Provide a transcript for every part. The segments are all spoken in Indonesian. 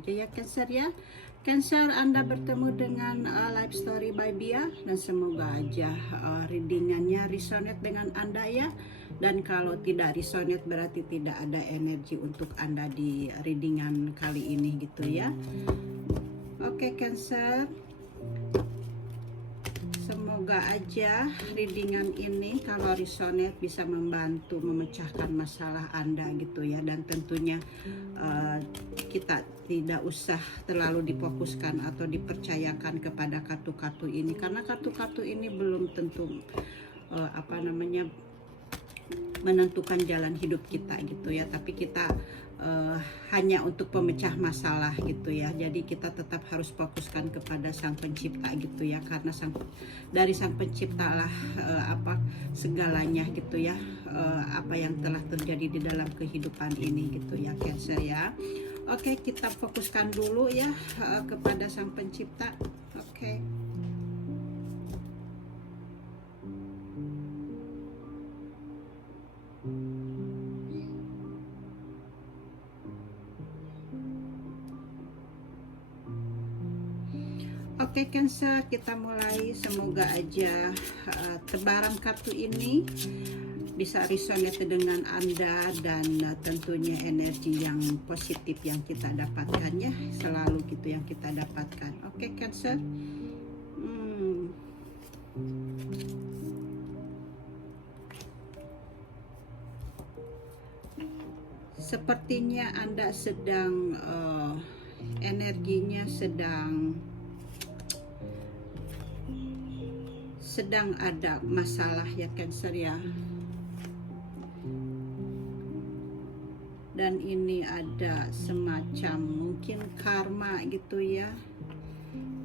aja ya Cancer ya. Cancer, Anda bertemu dengan Life Story by Bia, dan semoga aja readingannya resonate dengan Anda ya. Dan kalau tidak resonate berarti tidak ada energi untuk Anda di readingan kali ini gitu ya. Oke Cancer, semoga aja readingan ini kalau resonate bisa membantu memecahkan masalah Anda gitu ya. Dan tentunya kita tidak usah terlalu difokuskan atau dipercayakan kepada kartu-kartu ini, karena kartu-kartu ini belum tentu menentukan jalan hidup kita gitu ya. Tapi kita hanya untuk pemecah masalah gitu ya. Jadi kita tetap harus fokuskan kepada Sang Pencipta gitu ya, karena dari Sang Pencipta lah segalanya gitu ya, apa yang telah terjadi di dalam kehidupan ini gitu ya Cancer ya. Oke, kita fokuskan dulu ya kepada Sang Pencipta. Oke. Oke Cancer, kita mulai. Semoga aja tebaran kartu ini bisa resonate dengan Anda, dan tentunya energi yang positif yang kita dapatkan ya, selalu gitu yang kita dapatkan. Oke Cancer. Sepertinya Anda sedang energinya sedang ada masalah ya Cancer ya. Dan ini ada semacam mungkin karma gitu ya,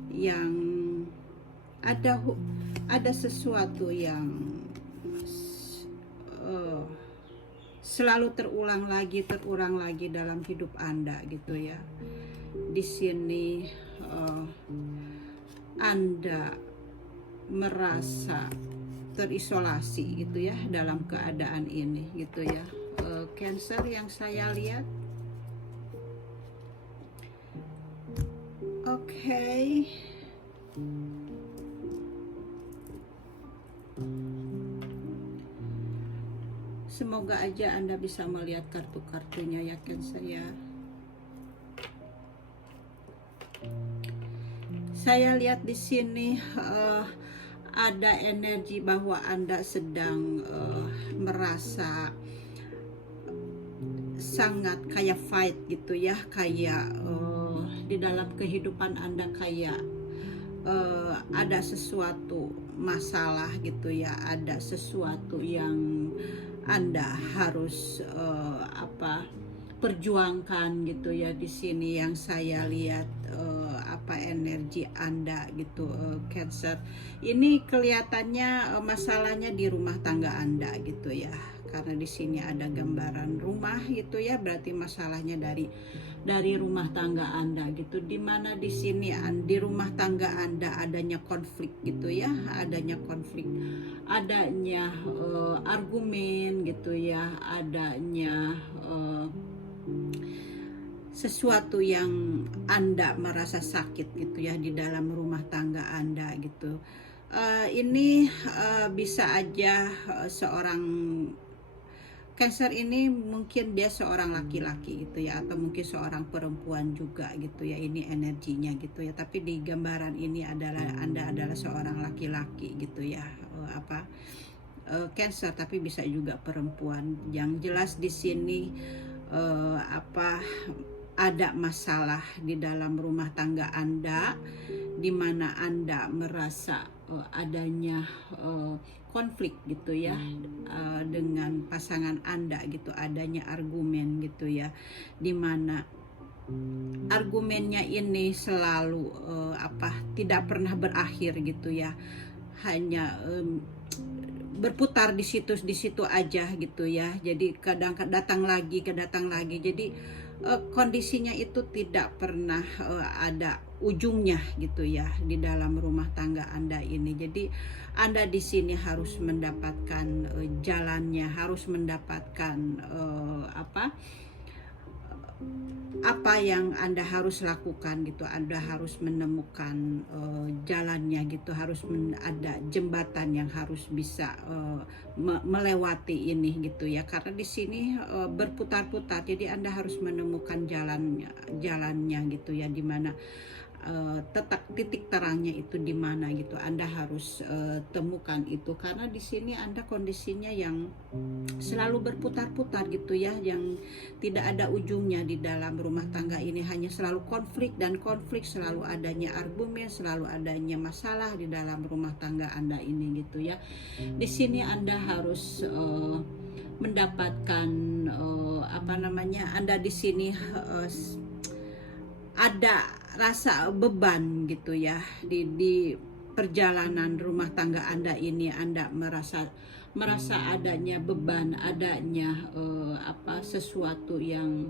yang ada sesuatu yang selalu terulang lagi dalam hidup Anda gitu ya. Di sini Anda merasa terisolasi gitu ya dalam keadaan ini gitu ya. Cancer, yang saya lihat. Oke. Semoga aja Anda bisa melihat kartu-kartunya ya Cancer ya. Saya lihat di sini ada energi bahwa Anda sedang merasa sangat kayak fight gitu ya, kayak di dalam kehidupan Anda kayak ada sesuatu masalah gitu ya, ada sesuatu yang Anda harus perjuangkan gitu ya. Di sini yang saya lihat energi Anda gitu Cancer. Ini kelihatannya masalahnya di rumah tangga Anda gitu ya. Karena di sini ada gambaran rumah gitu ya, berarti masalahnya dari rumah tangga Anda gitu. Dimana di sini di rumah tangga Anda adanya konflik gitu ya, adanya argumen gitu ya, adanya sesuatu yang Anda merasa sakit gitu ya di dalam rumah tangga Anda gitu. Ini bisa aja seorang Cancer ini mungkin dia seorang laki-laki gitu ya, atau mungkin seorang perempuan juga gitu ya, ini energinya gitu ya. Tapi di gambaran ini Anda adalah seorang laki-laki gitu ya, Cancer, tapi bisa juga perempuan. Yang jelas di sini ada masalah di dalam rumah tangga Anda, di mana Anda merasa adanya konflik gitu ya dengan pasangan Anda gitu, adanya argumen gitu ya, di mana argumennya ini selalu tidak pernah berakhir gitu ya, hanya berputar di situ aja gitu ya. Jadi kadang datang lagi. Jadi kondisinya itu tidak pernah ada ujungnya gitu ya di dalam rumah tangga Anda ini. Jadi Anda di sini harus mendapatkan jalannya, harus mendapatkan apa yang Anda harus lakukan gitu. Anda harus menemukan jalannya gitu, harus ada jembatan yang harus bisa melewati ini gitu ya, karena di sini berputar-putar, jadi Anda harus menemukan jalannya gitu ya, di mana titik terangnya itu di mana gitu. Anda harus temukan itu, karena di sini Anda kondisinya yang selalu berputar-putar gitu ya, yang tidak ada ujungnya di dalam rumah tangga ini, hanya selalu konflik dan konflik, selalu adanya argumen, selalu adanya masalah di dalam rumah tangga Anda ini gitu ya. Di sini Anda harus mendapatkan Anda di sini ada rasa beban gitu ya, di perjalanan rumah tangga Anda ini. Anda merasa adanya beban, adanya sesuatu yang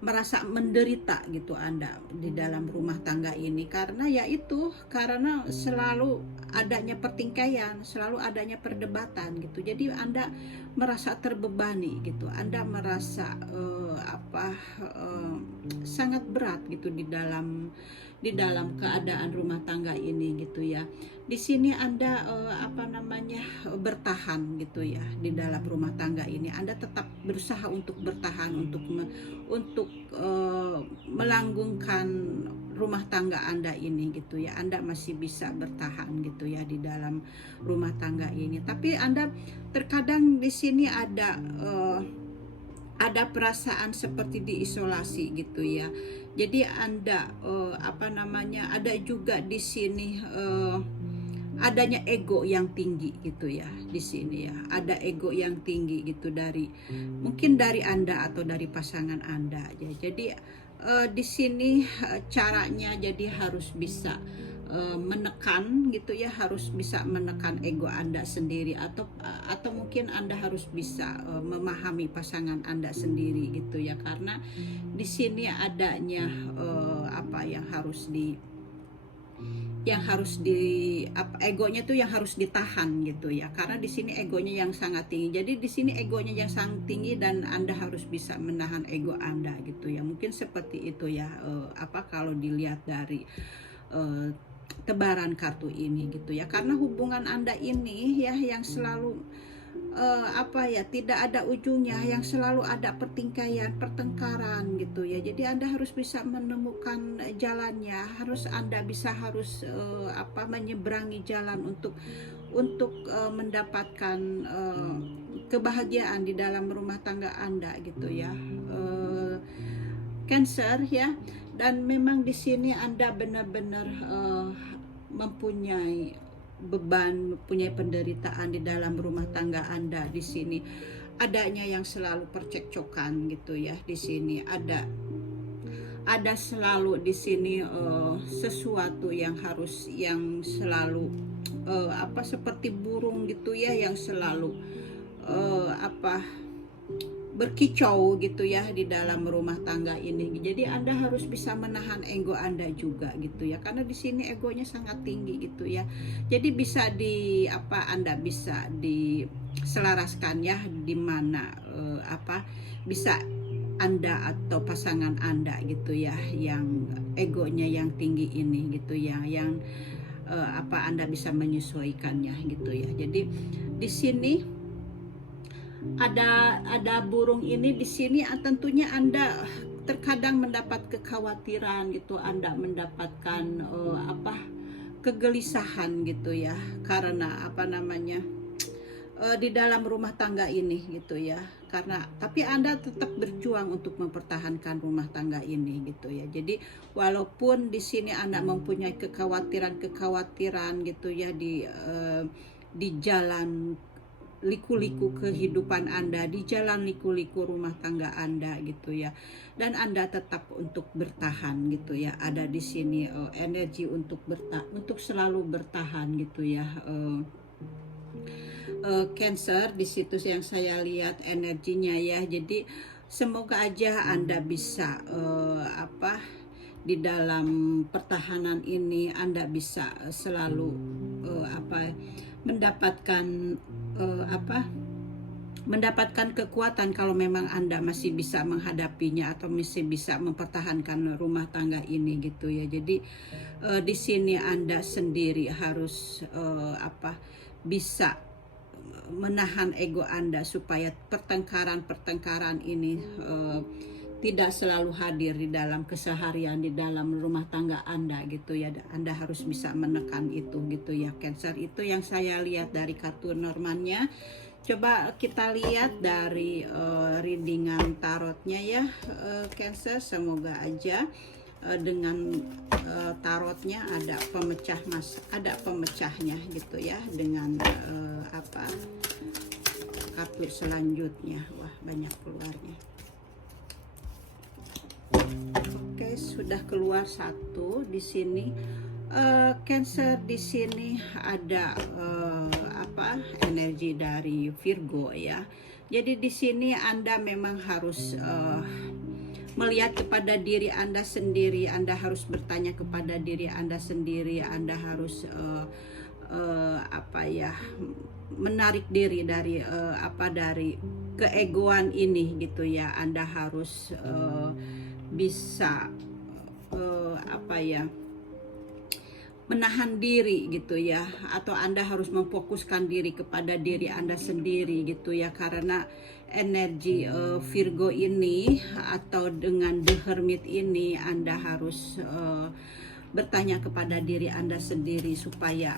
merasa menderita gitu Anda di dalam rumah tangga ini, karena karena selalu adanya pertingkaian, selalu adanya perdebatan gitu. Jadi Anda merasa terbebani gitu, Anda merasa sangat berat gitu di dalam keadaan rumah tangga ini gitu ya. Di sini Anda bertahan gitu ya di dalam rumah tangga ini. Anda tetap berusaha untuk bertahan, untuk melanggengkan rumah tangga Anda ini gitu ya. Anda masih bisa bertahan gitu ya di dalam rumah tangga ini. Tapi Anda terkadang di sini ada perasaan seperti diisolasi gitu ya. Jadi Anda ada juga di sini adanya ego yang tinggi gitu ya di sini ya. Ada ego yang tinggi gitu mungkin dari Anda atau dari pasangan Anda ya. Jadi di sini caranya jadi harus bisa menekan gitu ya, harus bisa menekan ego Anda sendiri, atau mungkin Anda harus bisa memahami pasangan Anda sendiri gitu ya, karena di sini adanya egonya tuh yang harus ditahan gitu ya, karena di sini egonya yang sangat tinggi. Jadi di sini egonya yang sangat tinggi dan Anda harus bisa menahan ego Anda gitu ya. Mungkin seperti itu ya, kalau dilihat dari tebaran kartu ini gitu ya, karena hubungan Anda ini ya yang selalu tidak ada ujungnya, yang selalu ada pertingkaian, pertengkaran gitu ya. Jadi Anda harus bisa menemukan jalannya, Anda harus menyeberangi jalan untuk mendapatkan kebahagiaan di dalam rumah tangga Anda gitu ya. Cancer ya, dan memang di sini Anda benar-benar mempunyai beban, mempunyai penderitaan di dalam rumah tangga Anda. Di sini adanya yang selalu percekcokan gitu ya. Di sini ada selalu di sini sesuatu yang selalu seperti burung gitu ya, yang selalu berkicau gitu ya di dalam rumah tangga ini. Jadi Anda harus bisa menahan ego Anda juga gitu ya, karena di sini egonya sangat tinggi gitu ya. Jadi bisa Anda bisa diselaraskan ya, di mana bisa Anda atau pasangan Anda gitu ya, yang egonya yang tinggi ini gitu ya, yang Anda bisa menyesuaikannya gitu ya. Jadi di sini ada burung ini di sini, tentunya Anda terkadang mendapat kekhawatiran gitu, Anda mendapatkan kegelisahan gitu ya, karena di dalam rumah tangga ini gitu ya. Tapi Anda tetap berjuang untuk mempertahankan rumah tangga ini gitu ya. Jadi walaupun di sini Anda mempunyai kekhawatiran gitu ya, di jalan liku-liku kehidupan Anda, di jalan liku-liku rumah tangga Anda gitu ya, dan Anda tetap untuk bertahan gitu ya. Ada di sini energi untuk selalu bertahan gitu ya. Cancer di situ yang saya lihat energinya ya. Jadi semoga aja Anda bisa di dalam pertahanan ini Anda bisa selalu mendapatkan mendapatkan kekuatan kalau memang Anda masih bisa menghadapinya atau masih bisa mempertahankan rumah tangga ini gitu ya. Jadi di sini Anda sendiri harus bisa menahan ego Anda supaya pertengkaran-pertengkaran ini tidak selalu hadir di dalam keseharian, di dalam rumah tangga Anda gitu ya. Anda harus bisa menekan itu gitu ya. Cancer, itu yang saya lihat dari kartu Normannya. Coba kita lihat dari readingan tarotnya ya, Cancer. Semoga aja dengan tarotnya ada ada pemecahnya gitu ya, dengan kartu selanjutnya. Wah, banyak keluarnya. Oke, sudah keluar satu di sini. Cancer, di sini ada energi dari Virgo ya. Jadi di sini Anda memang harus melihat kepada diri Anda sendiri. Anda harus bertanya kepada diri Anda sendiri. Anda harus menarik diri dari dari keegoan ini gitu ya. Anda harus bisa menahan diri gitu ya, atau Anda harus memfokuskan diri kepada diri Anda sendiri gitu ya, karena energi Virgo ini atau dengan The Hermit ini Anda harus bertanya kepada diri Anda sendiri supaya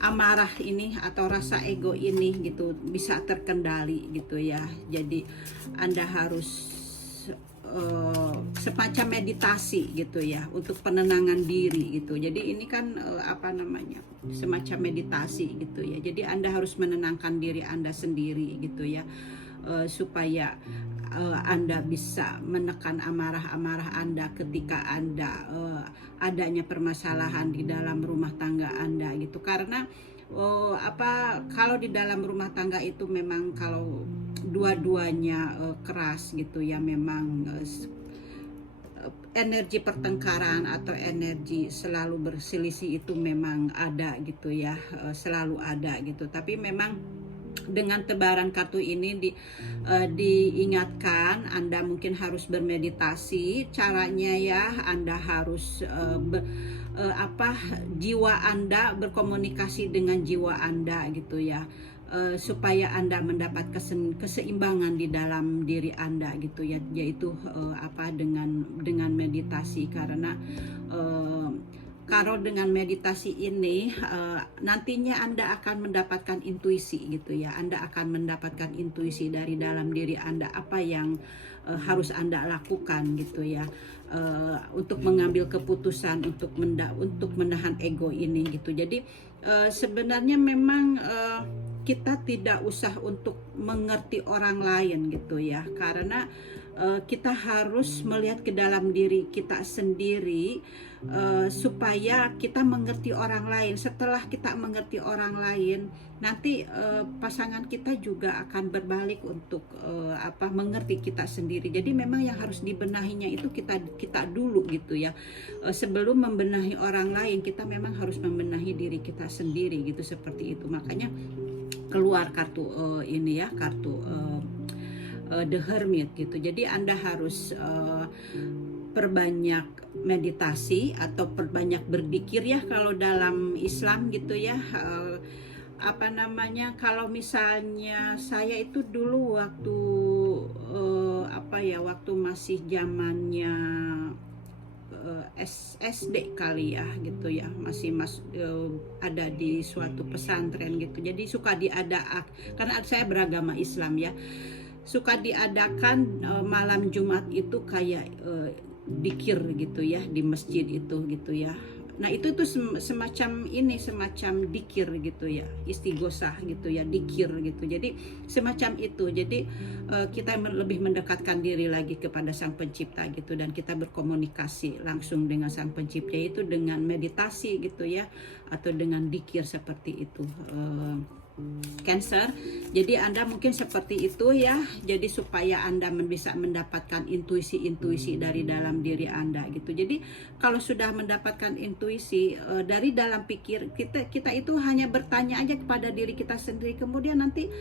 amarah ini atau rasa ego ini gitu bisa terkendali gitu ya. Jadi Anda harus semacam meditasi gitu ya untuk penenangan diri gitu. Jadi ini kan semacam meditasi gitu ya. Jadi Anda harus menenangkan diri Anda sendiri gitu ya, supaya Anda bisa menekan amarah-amarah Anda ketika Anda adanya permasalahan di dalam rumah tangga Anda gitu. Karena kalau di dalam rumah tangga itu memang kalau dua-duanya keras gitu ya, memang energi pertengkaran atau energi selalu berselisih itu memang ada gitu ya, selalu ada gitu. Tapi memang dengan tebaran kartu ini diingatkan Anda mungkin harus bermeditasi. Caranya ya, Anda harus jiwa Anda, berkomunikasi dengan jiwa Anda gitu ya, supaya Anda mendapat keseimbangan di dalam diri Anda gitu ya, yaitu dengan meditasi. Karena kalau dengan meditasi ini nantinya Anda akan mendapatkan intuisi gitu ya. Anda akan mendapatkan intuisi dari dalam diri Anda, apa yang harus Anda lakukan gitu ya, untuk mengambil keputusan untuk menahan ego ini gitu. Jadi sebenarnya memang kita tidak usah untuk mengerti orang lain gitu ya, karena kita harus melihat ke dalam diri kita sendiri supaya kita mengerti orang lain. Setelah kita mengerti orang lain, nanti pasangan kita juga akan berbalik untuk mengerti kita sendiri. Jadi memang yang harus dibenahinya itu kita dulu gitu ya. Sebelum membenahi orang lain, kita memang harus membenahi diri kita sendiri gitu, seperti itu. Makanya keluar kartu ini ya, kartu The Hermit gitu. Jadi Anda harus perbanyak meditasi atau perbanyak berzikir ya kalau dalam Islam gitu ya. Kalau misalnya saya itu dulu waktu waktu masih zamannya SD kali ya gitu ya, masih ada di suatu pesantren gitu. Jadi suka karena saya beragama Islam ya, suka diadakan malam Jumat itu kayak dikir gitu ya di masjid itu gitu ya. Nah itu tuh semacam dikir gitu ya, istighosah gitu ya, dikir gitu. Jadi semacam itu. Jadi kita lebih mendekatkan diri lagi kepada Sang Pencipta gitu, dan kita berkomunikasi langsung dengan Sang Pencipta, yaitu dengan meditasi gitu ya, atau dengan dikir seperti itu. Cancer. Jadi Anda mungkin seperti itu ya. Jadi supaya Anda bisa mendapatkan intuisi-intuisi dari dalam diri Anda gitu. Jadi kalau sudah mendapatkan intuisi dari dalam pikir kita itu hanya bertanya aja kepada diri kita sendiri. Kemudian nanti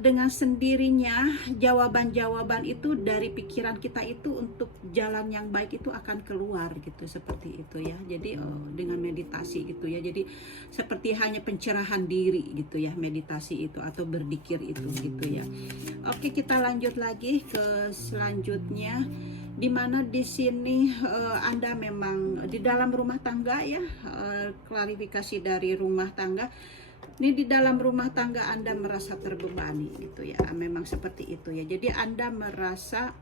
dengan sendirinya jawaban-jawaban itu dari pikiran kita itu untuk jalan yang baik itu akan keluar gitu, seperti itu ya. Jadi dengan meditasi gitu ya. Jadi seperti hanya pencerahan diri gitu ya, meditasi itu atau berzikir itu gitu ya. Oke, kita lanjut lagi ke selanjutnya, di mana di sini Anda memang di dalam rumah tangga ya, klarifikasi dari rumah tangga. Ini di dalam rumah tangga Anda merasa terbebani gitu ya, memang seperti itu ya. Jadi Anda merasa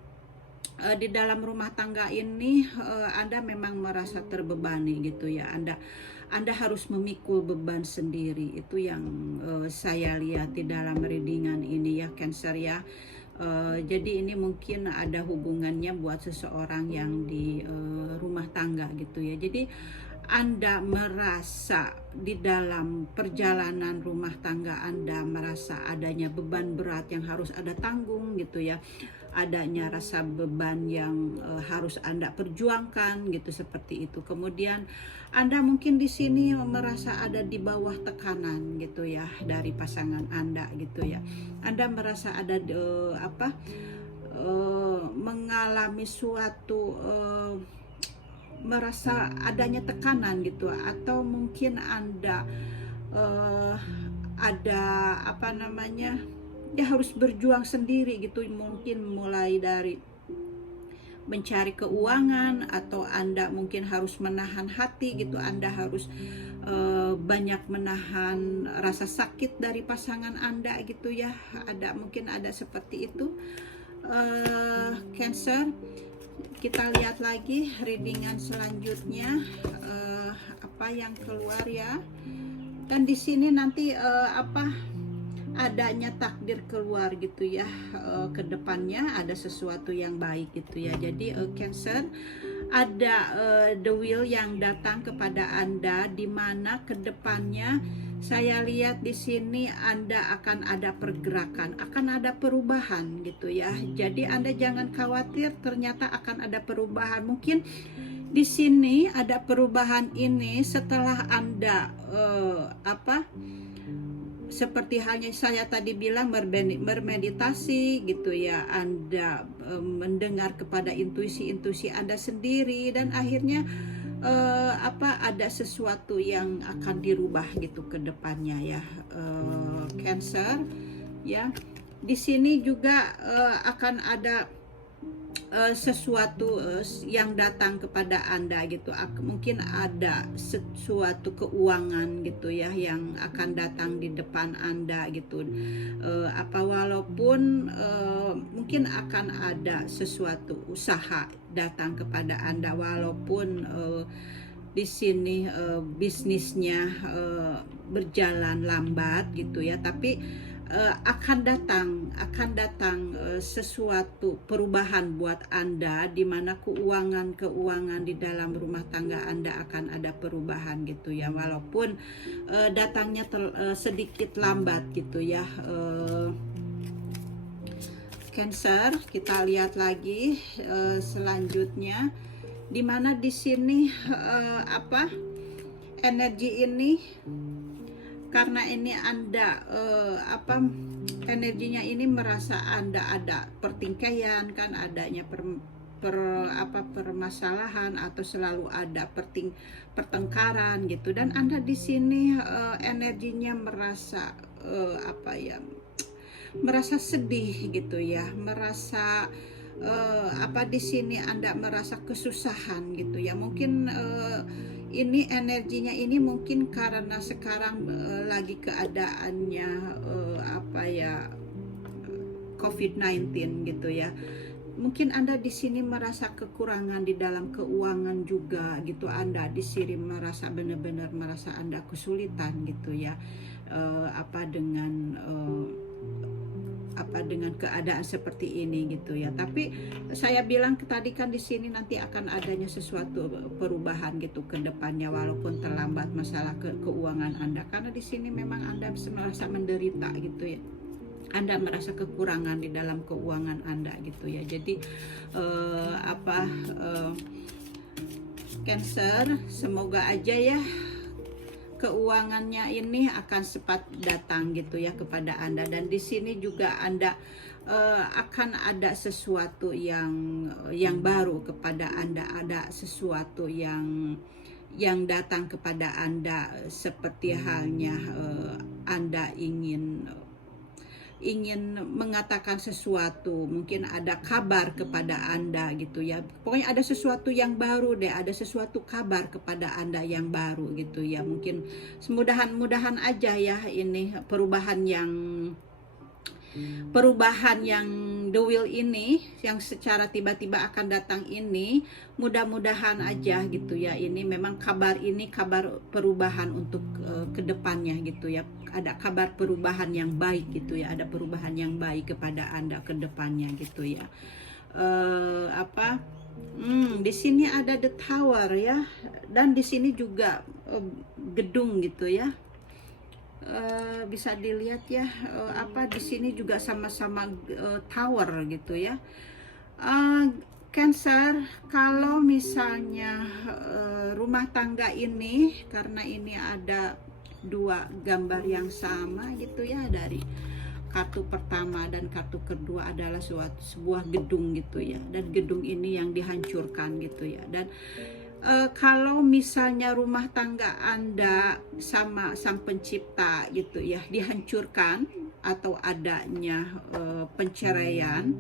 di dalam rumah tangga ini Anda memang merasa terbebani gitu ya. Anda harus memikul beban sendiri, itu yang saya lihat di dalam readingan ini ya, Cancer ya. Jadi ini mungkin ada hubungannya buat seseorang yang di rumah tangga gitu ya. Jadi Anda merasa di dalam perjalanan rumah tangga Anda merasa adanya beban berat yang harus Anda tanggung gitu ya. Adanya rasa beban yang harus Anda perjuangkan gitu, seperti itu. Kemudian Anda mungkin di sini merasa ada di bawah tekanan gitu ya dari pasangan Anda gitu ya. Anda merasa ada mengalami suatu merasa adanya tekanan gitu, atau mungkin Anda ada ya harus berjuang sendiri gitu, mungkin mulai dari mencari keuangan, atau Anda mungkin harus menahan hati gitu, Anda harus banyak menahan rasa sakit dari pasangan Anda gitu ya. Mungkin ada seperti itu, Cancer. Kita lihat lagi readingan selanjutnya, apa yang keluar ya. Dan di sini nanti adanya takdir keluar gitu ya, ke depannya ada sesuatu yang baik gitu ya. Jadi Cancer, ada the will yang datang kepada Anda, di mana ke depannya saya lihat di sini Anda akan ada pergerakan, akan ada perubahan gitu ya. Jadi Anda jangan khawatir, ternyata akan ada perubahan. Mungkin di sini ada perubahan ini setelah Anda seperti halnya saya tadi bilang, bermeditasi gitu ya. Anda mendengar kepada intuisi-intuisi Anda sendiri, dan akhirnya ada sesuatu yang akan dirubah gitu ke depannya ya, Cancer ya. Di sini juga akan ada sesuatu yang datang kepada Anda gitu. Mungkin ada sesuatu keuangan gitu ya yang akan datang di depan Anda gitu. Walaupun mungkin akan ada sesuatu usaha datang kepada Anda, walaupun di sini bisnisnya berjalan lambat gitu ya, tapi akan datang sesuatu perubahan buat Anda, di mana keuangan di dalam rumah tangga Anda akan ada perubahan gitu ya, walaupun datangnya sedikit lambat gitu ya, Cancer. Kita lihat lagi selanjutnya, di mana di sini energi ini, karena ini Anda energinya ini merasa Anda ada pertingkaian kan, adanya permasalahan, atau selalu ada pertengkaran gitu, dan Anda di sini energinya merasa merasa sedih gitu ya, merasa di sini Anda merasa kesusahan gitu ya. Mungkin ini energinya ini mungkin karena sekarang lagi keadaannya COVID-19 gitu ya. Mungkin Anda di sini merasa kekurangan di dalam keuangan juga gitu. Anda di sini merasa benar-benar merasa Anda kesulitan gitu ya, dengan dengan keadaan seperti ini gitu ya. Tapi saya bilang tadi kan di sini nanti akan adanya sesuatu perubahan gitu ke depannya, walaupun terlambat masalah keuangan Anda, karena di sini memang Anda merasa menderita gitu ya. Anda merasa kekurangan di dalam keuangan Anda gitu ya. Jadi Cancer, semoga aja ya keuangannya ini akan cepat datang gitu ya kepada Anda. Dan di sini juga Anda akan ada sesuatu yang baru kepada Anda, ada sesuatu yang datang kepada Anda, seperti halnya Anda ingin mengatakan sesuatu, mungkin ada kabar kepada Anda gitu ya. Pokoknya ada sesuatu yang baru deh, ada sesuatu kabar kepada Anda yang baru gitu ya. Mungkin mudah-mudahan aja ya ini perubahan yang the will ini, yang secara tiba-tiba akan datang ini, mudah-mudahan aja gitu ya, ini memang kabar perubahan untuk kedepannya gitu ya. Ada kabar perubahan yang baik gitu ya, ada perubahan yang baik kepada Anda kedepannya gitu ya. Di sini ada the tower ya, dan di sini juga gedung gitu ya. Bisa dilihat ya, di sini juga sama-sama tower gitu ya. Cancer, kalau misalnya rumah tangga ini, karena ini ada dua gambar yang sama gitu ya, dari kartu pertama dan kartu kedua adalah sebuah gedung gitu ya, dan gedung ini yang dihancurkan gitu ya. Dan kalau misalnya rumah tangga Anda sama Sang Pencipta gitu ya dihancurkan atau adanya penceraian,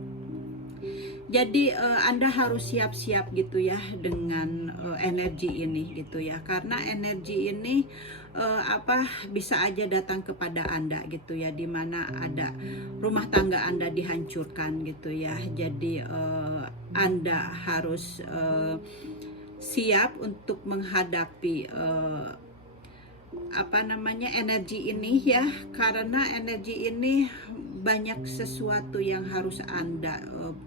jadi Anda harus siap-siap gitu ya dengan energi ini gitu ya, karena energi ini bisa aja datang kepada Anda gitu ya, dimana ada rumah tangga Anda dihancurkan gitu ya. Jadi Anda harus siap untuk menghadapi energi ini ya, karena energi ini banyak sesuatu yang harus Anda,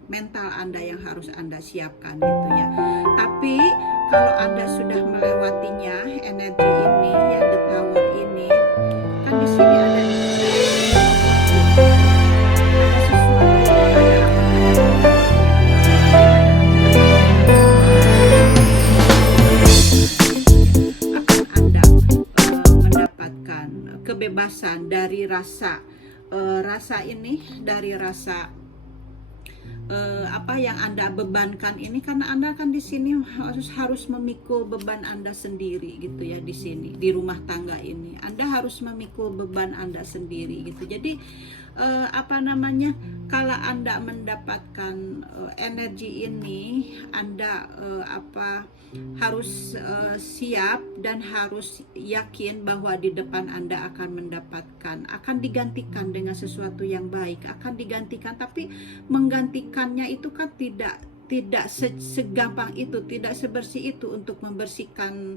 mental Anda yang harus Anda siapkan gitu ya. Tapi kalau Anda sudah melewatinya, energi ini ya, the tower ini kan di sini ada kebebasan dari rasa ini, dari rasa yang Anda bebankan ini, karena Anda kan di sini harus memikul beban Anda sendiri gitu ya. Di sini di rumah tangga ini Anda harus memikul beban Anda sendiri gitu. Jadi kalau Anda mendapatkan energi ini, Anda harus siap dan harus yakin bahwa di depan Anda akan digantikan dengan sesuatu yang baik, akan digantikan. Tapi menggantikannya itu kan tidak segampang itu, tidak sebersih itu untuk membersihkan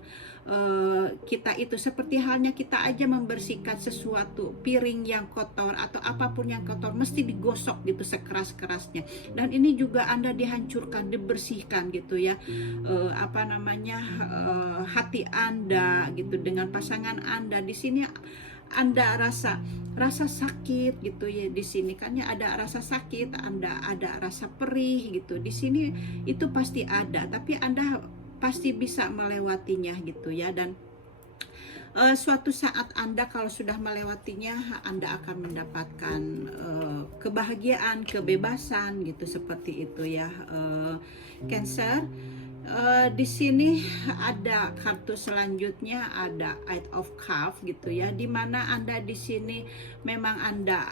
kita itu. Seperti halnya kita aja membersihkan sesuatu, piring yang kotor atau apapun yang kotor mesti digosok gitu sekeras-kerasnya. Dan ini juga Anda dihancurkan, dibersihkan gitu ya. Hati Anda gitu dengan pasangan Anda. Di sini Anda rasa sakit gitu ya, di sini kan ya ada rasa sakit, Anda ada rasa perih gitu. Di sini itu pasti ada, tapi Anda pasti bisa melewatinya gitu ya. Dan suatu saat Anda kalau sudah melewatinya, Anda akan mendapatkan kebahagiaan, kebebasan gitu, seperti itu ya. Cancer, di sini ada kartu selanjutnya, ada Eight of Cups gitu ya, dimana Anda di sini memang Anda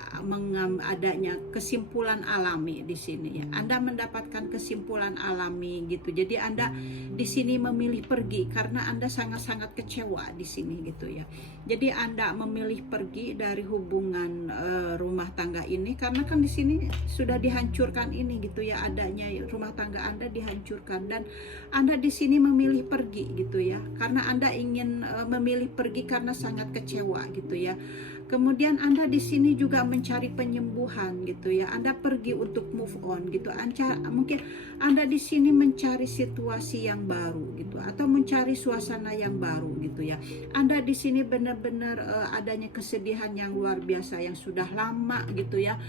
adanya kesimpulan alami di sini ya. Anda mendapatkan kesimpulan alami gitu. Jadi Anda di sini memilih pergi karena Anda sangat-sangat kecewa di sini gitu ya. Jadi Anda memilih pergi dari hubungan rumah tangga ini, karena kan di sini sudah dihancurkan ini gitu ya, adanya rumah tangga Anda dihancurkan. Dan Anda di sini memilih pergi gitu ya, karena Anda ingin memilih pergi karena sangat kecewa gitu ya. Kemudian Anda di sini juga mencari penyembuhan gitu ya. Anda pergi untuk move on gitu. Mungkin Anda di sini mencari situasi yang baru gitu, atau mencari suasana yang baru gitu ya. Anda di sini benar-benar adanya kesedihan yang luar biasa yang sudah lama gitu ya.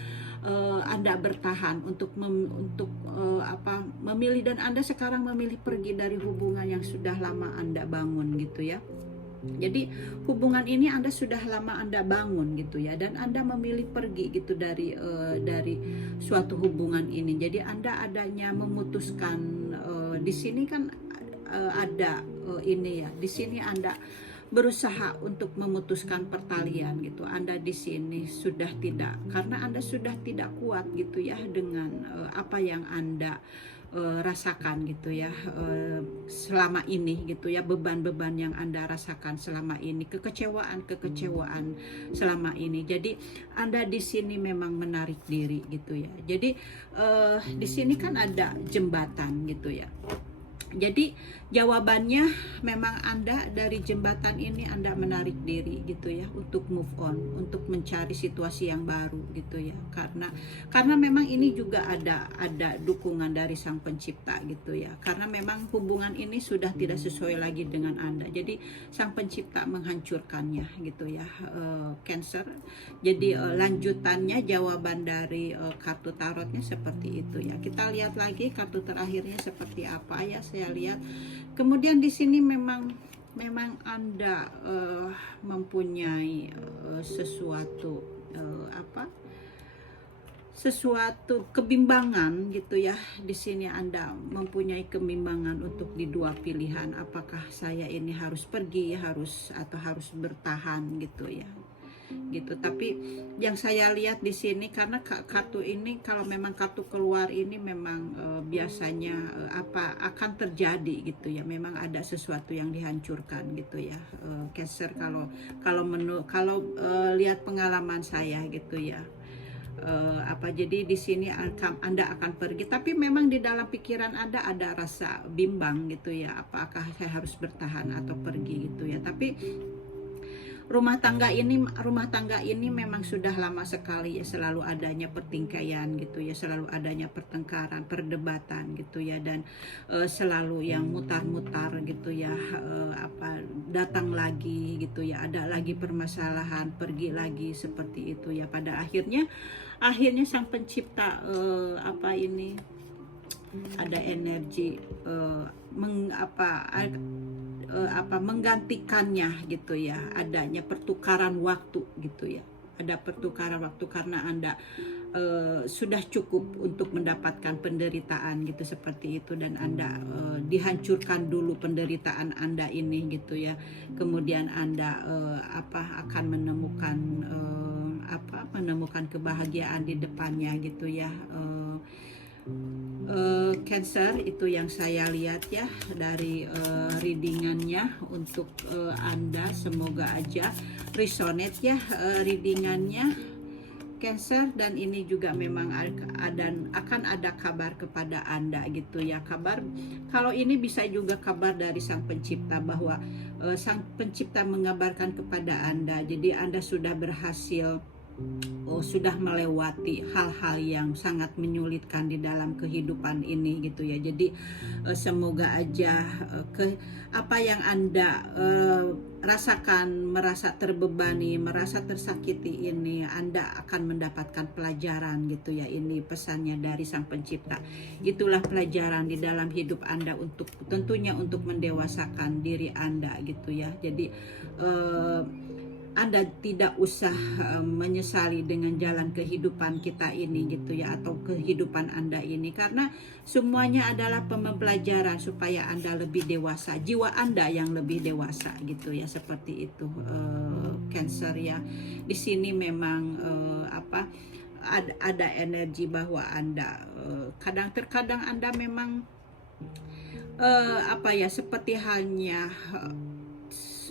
Anda bertahan untuk memilih, dan Anda sekarang memilih pergi dari hubungan yang sudah lama Anda bangun gitu ya. Jadi hubungan ini Anda sudah lama Anda bangun gitu ya, dan Anda memilih pergi gitu dari suatu hubungan ini. Jadi Anda adanya memutuskan di sini kan ada ini ya. Di sini Anda berusaha untuk memutuskan pertalian gitu. Anda di sini sudah tidak, karena Anda sudah tidak kuat gitu ya dengan apa yang Anda rasakan gitu ya selama ini gitu ya, beban-beban yang Anda rasakan selama ini, kekecewaan selama ini. Jadi Anda di sini memang menarik diri gitu ya. Jadi di sini kan ada jembatan gitu ya. Jadi jawabannya memang Anda dari jembatan ini Anda menarik diri gitu ya, untuk move on, untuk mencari situasi yang baru gitu ya. Karena memang ini juga ada dukungan dari Sang Pencipta gitu ya. Karena memang hubungan ini sudah tidak sesuai lagi dengan Anda. Jadi Sang Pencipta menghancurkannya gitu ya, Cancer. Jadi lanjutannya jawaban dari kartu tarotnya seperti itu ya. Kita lihat lagi kartu terakhirnya seperti apa ya. Saya lihat kemudian di sini memang Anda mempunyai sesuatu sesuatu kebimbangan gitu ya. Di sini Anda mempunyai kebimbangan untuk di dua pilihan, apakah saya ini harus pergi atau harus bertahan gitu ya. Gitu. Tapi yang saya lihat di sini, karena kartu ini kalau memang kartu keluar ini memang biasanya akan terjadi gitu ya, memang ada sesuatu yang dihancurkan gitu ya, Cancer. Kalau lihat pengalaman saya gitu ya, jadi di sini Anda akan pergi, tapi memang di dalam pikiran Anda ada rasa bimbang gitu ya, apakah saya harus bertahan atau pergi gitu ya. Tapi rumah tangga ini memang sudah lama sekali ya, selalu adanya pertingkaian gitu ya, selalu adanya pertengkaran, perdebatan gitu ya, dan selalu yang mutar-mutar gitu ya, datang lagi gitu ya, ada lagi permasalahan, pergi lagi, seperti itu ya. Pada akhirnya Sang Pencipta ada energi menggantikannya gitu ya, adanya pertukaran waktu gitu ya. Ada pertukaran waktu karena Anda sudah cukup untuk mendapatkan penderitaan gitu, seperti itu, dan Anda dihancurkan dulu penderitaan Anda ini gitu ya. Kemudian Anda akan menemukan kebahagiaan di depannya gitu ya. Cancer, itu yang saya lihat ya dari readingannya untuk Anda. Semoga aja resonate ya readingannya, Cancer. Dan ini juga memang akan ada kabar kepada Anda gitu ya. Kabar, kalau ini bisa juga kabar dari Sang Pencipta, bahwa Sang Pencipta mengabarkan kepada Anda, jadi Anda sudah berhasil, sudah melewati hal-hal yang sangat menyulitkan di dalam kehidupan ini gitu ya. Jadi semoga aja apa yang Anda rasakan, merasa terbebani, merasa tersakiti ini, Anda akan mendapatkan pelajaran gitu ya. Ini pesannya dari Sang Pencipta. Itulah pelajaran di dalam hidup Anda, tentunya untuk mendewasakan diri Anda gitu ya. Jadi Anda tidak usah menyesali dengan jalan kehidupan kita ini gitu ya, atau kehidupan Anda ini, karena semuanya adalah pembelajaran supaya Anda lebih dewasa, jiwa Anda yang lebih dewasa gitu ya, seperti itu, Cancer ya. Di sini memang ada energi bahwa Anda terkadang Anda memang seperti halnya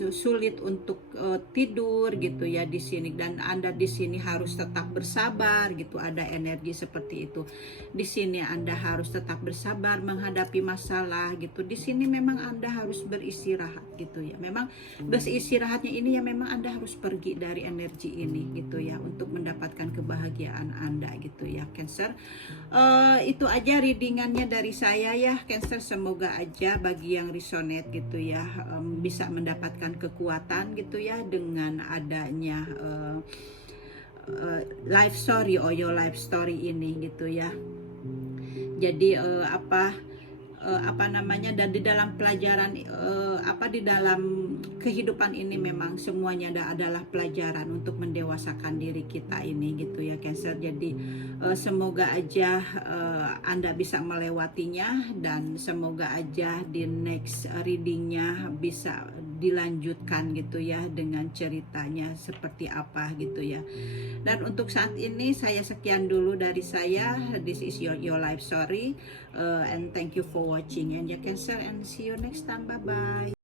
sulit untuk tidur gitu ya di sini, dan Anda di sini harus tetap bersabar gitu, ada energi seperti itu. Di sini Anda harus tetap bersabar menghadapi masalah gitu. Di sini memang Anda harus beristirahat gitu ya. Memang beristirahatnya ini ya memang Anda harus pergi dari energi ini gitu ya untuk mendapatkan kebahagiaan Anda gitu ya, Cancer. Itu aja readingannya dari saya ya, Cancer. Semoga aja bagi yang resonate gitu ya bisa mendapatkan kekuatan gitu ya dengan adanya life story, Oyo life story ini gitu ya. Jadi apa namanya, dan di dalam pelajaran di dalam kehidupan ini memang semuanya adalah pelajaran untuk mendewasakan diri kita ini gitu ya, Cancer. Jadi semoga aja Anda bisa melewatinya, dan semoga aja di next readingnya bisa dilanjutkan gitu ya dengan ceritanya seperti apa gitu ya. Dan untuk saat ini saya sekian dulu dari saya. This is your life story, and thank you for watching, and you, Cancer, and see you next time. Bye bye.